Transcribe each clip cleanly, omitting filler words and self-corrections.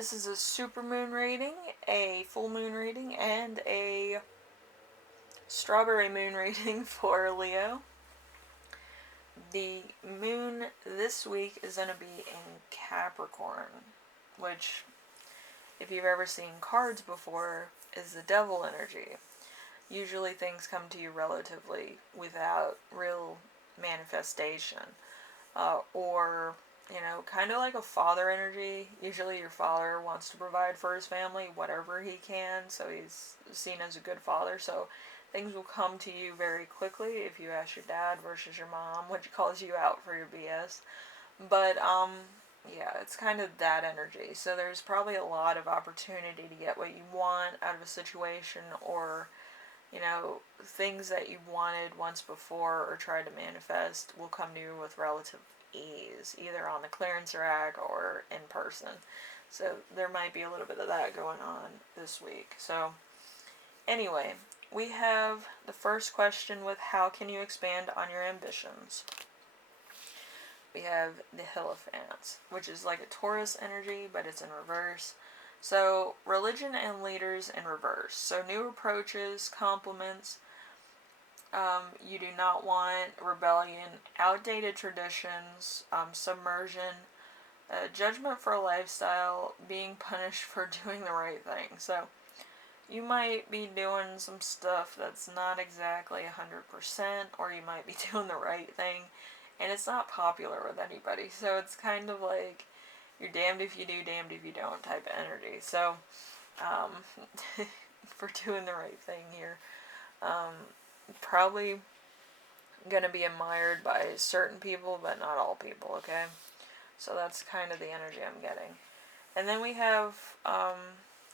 This is a super moon reading, a full moon reading, and a strawberry moon reading for Leo. The moon this week is going to be in Capricorn, which, if you've ever seen cards before, is the devil energy. Usually things come to you relatively without real manifestation. Or, kind of like a father energy. Usually your father wants to provide for his family whatever he can, so he's seen as a good father. So things will come to you very quickly if you ask your dad versus your mom, which calls you out for your BS. But, yeah, it's kind of that energy. So there's probably a lot of opportunity to get what you want out of a situation, or things that you wanted once before or tried to manifest will come to you with relative ease, either on the clearance rack or in person. So there might be a little bit of that going on this week. So anyway, we have the first question with how can you expand on your ambitions? We have the Hierophant, which is like a Taurus energy, but it's in reverse. So, religion and leaders in reverse. So, new approaches, compliments. You do not want rebellion, outdated traditions, submersion, judgment for a lifestyle, being punished for doing the right thing. So, you might be doing some stuff that's not exactly 100%, or you might be doing the right thing, and it's not popular with anybody. So, it's kind of like you're damned if you do, damned if you don't type of energy. So, for doing the right thing here, probably going to be admired by certain people, but not all people, okay? So that's kind of the energy I'm getting. And then we have,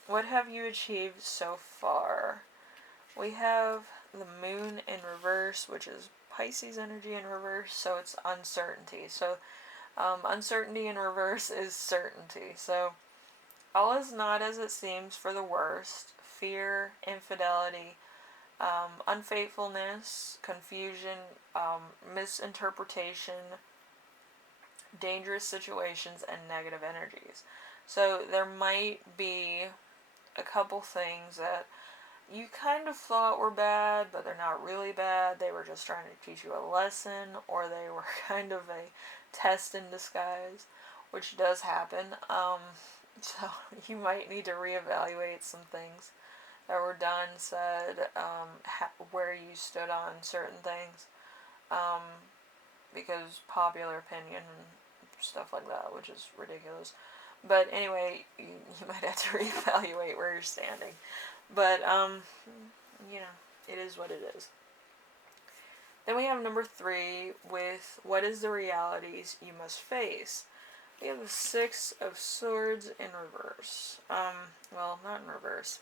what have you achieved so far? We have the moon in reverse, which is Pisces energy in reverse, so it's uncertainty. So uncertainty in reverse is certainty. So all is not as it seems for the worst. Fear, infidelity, unfaithfulness, confusion, misinterpretation, dangerous situations, and negative energies. So there might be a couple things that you kind of thought were bad, but they're not really bad. They were just trying to teach you a lesson, or they were kind of a test in disguise, which does happen. So you might need to reevaluate some things that were done, said, where you stood on certain things, because popular opinion and stuff like that, which is ridiculous. But anyway, you might have to reevaluate where you're standing. But, it is what it is. Then we have number 3 with what is the realities you must face. We have the 6 of Swords in reverse. Well, not in reverse.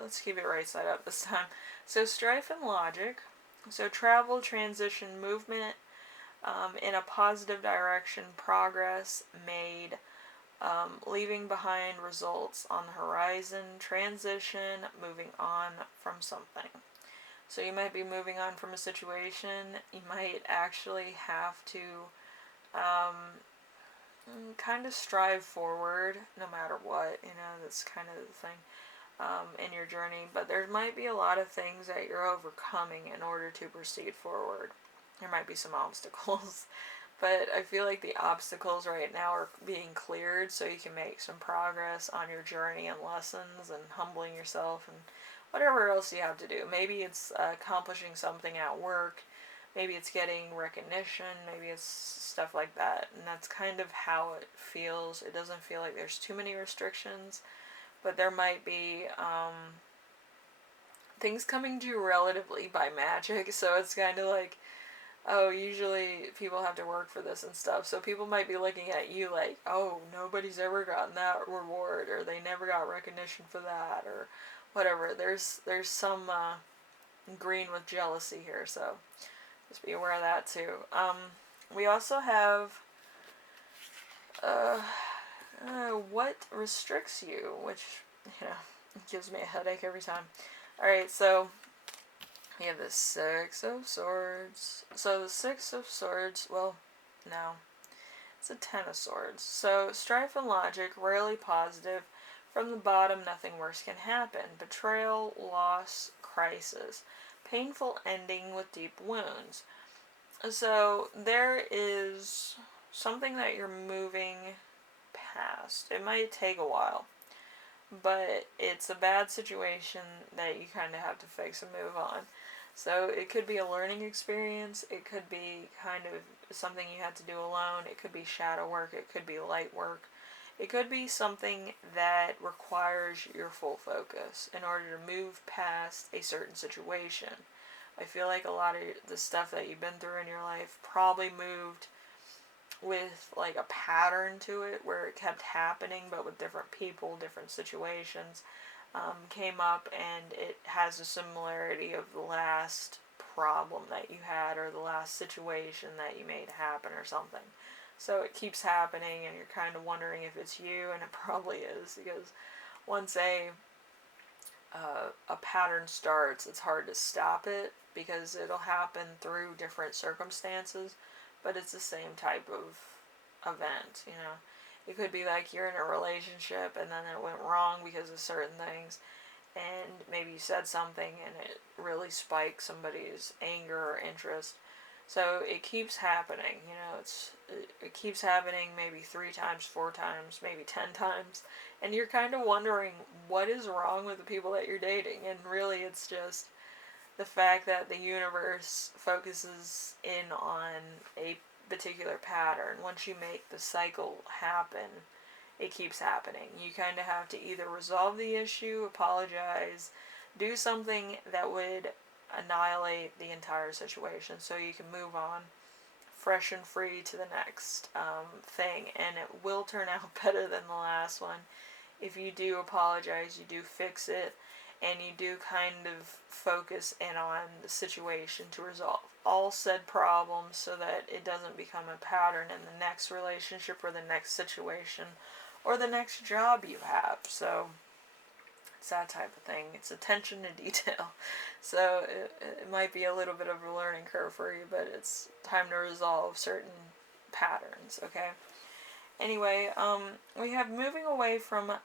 Let's keep it right side up this time. So, strife and logic. So, travel, transition, movement in a positive direction, progress made, leaving behind results on the horizon, transition, moving on from something. So you might be moving on from a situation. You might actually have to kind of strive forward no matter what. That's kind of the thing in your journey. But there might be a lot of things that you're overcoming in order to proceed forward. There might be some obstacles. But I feel like the obstacles right now are being cleared so you can make some progress on your journey and lessons and humbling yourself and whatever else you have to do. Maybe it's accomplishing something at work. Maybe it's getting recognition. Maybe it's stuff like that. And that's kind of how it feels. It doesn't feel like there's too many restrictions. But there might be things coming to you relatively by magic. So it's kind of like, oh, usually people have to work for this and stuff. So people might be looking at you like, oh, nobody's ever gotten that reward, or they never got recognition for that, or whatever. There's some green with jealousy here, so just be aware of that too. We also have what restricts you, which gives me a headache every time. Alright, so we have the 6 of Swords. So the 6 of Swords, well, no. It's a Ten of Swords. So, strife and logic, rarely positive. From the bottom, nothing worse can happen. Betrayal, loss, crisis. Painful ending with deep wounds. So, there is something that you're moving past. It might take a while, but it's a bad situation that you kind of have to fix and move on. So it could be a learning experience, it could be kind of something you had to do alone, it could be shadow work, it could be light work, it could be something that requires your full focus in order to move past a certain situation. I feel like a lot of the stuff that you've been through in your life probably moved with like a pattern to it where it kept happening but with different people, different situations came up, and it has a similarity of the last problem that you had or the last situation that you made happen or something. So it keeps happening and you're kind of wondering if it's you, and it probably is, because once a pattern starts, it's hard to stop it because it'll happen through different circumstances, but it's the same type of event, you know. It could be like you're in a relationship and then it went wrong because of certain things, and maybe you said something and it really spiked somebody's anger or interest. So it keeps happening, you know, it keeps happening maybe 3 times, 4 times, maybe 10 times, and you're kind of wondering what is wrong with the people that you're dating, and really it's just the fact that the universe focuses in on a particular pattern. Once you make the cycle happen, it keeps happening. You kind of have to either resolve the issue, apologize, do something that would annihilate the entire situation so you can move on fresh and free to the next thing, and it will turn out better than the last one. If you do apologize, you do fix it, and you do kind of focus in on the situation to resolve all said problems so that it doesn't become a pattern in the next relationship or the next situation or the next job you have. So it's that type of thing. It's attention to detail. So it might be a little bit of a learning curve for you, but it's time to resolve certain patterns, okay? Anyway, we have moving away from a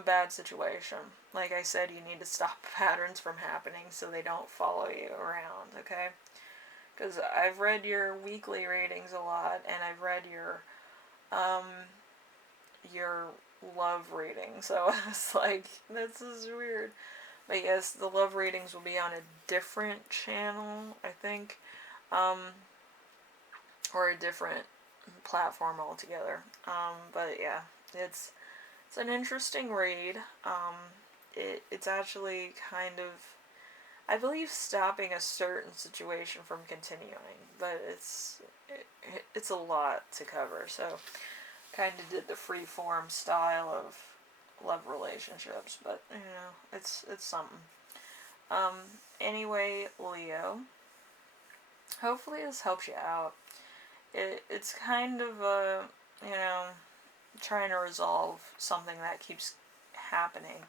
bad situation. Like I said, you need to stop patterns from happening so they don't follow you around, okay? Because I've read your weekly readings a lot, and I've read your love reading, so I was like, this is weird. But yes, the love readings will be on a different channel, I think, or a different platform altogether. But yeah, it's an interesting read. It's actually kind of, I believe, stopping a certain situation from continuing, but it's a lot to cover. So, kind of did the free form style of love relationships, but you know, it's something. Anyway, Leo, hopefully this helps you out. It's kind of you know, trying to resolve something that keeps happening.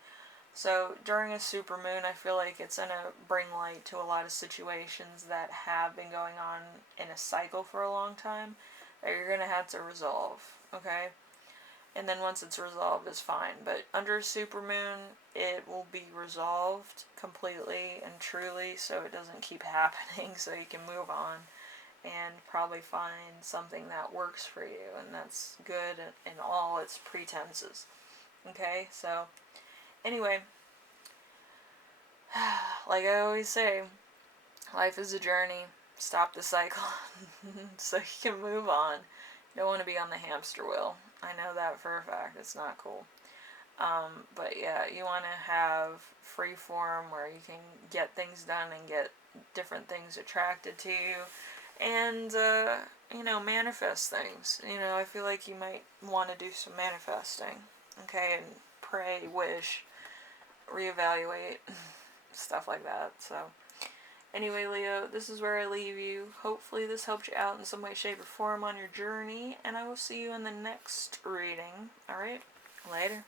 So during a supermoon, I feel like it's going to bring light to a lot of situations that have been going on in a cycle for a long time that you're going to have to resolve, okay? And then once it's resolved, it's fine. But under a supermoon, it will be resolved completely and truly so it doesn't keep happening, so you can move on and probably find something that works for you and that's good in all its pretenses. Okay, so anyway, like I always say, life is a journey. Stop the cycle so you can move on. You don't want to be on the hamster wheel. I know that for a fact. It's not cool. But yeah, you want to have free form where you can get things done and get different things attracted to you. And, you know, manifest things. You know, I feel like you might want to do some manifesting. Okay, and pray, wish, reevaluate, stuff like that. So, anyway, Leo, this is where I leave you. Hopefully this helped you out in some way, shape, or form on your journey. And I will see you in the next reading. Alright? Later.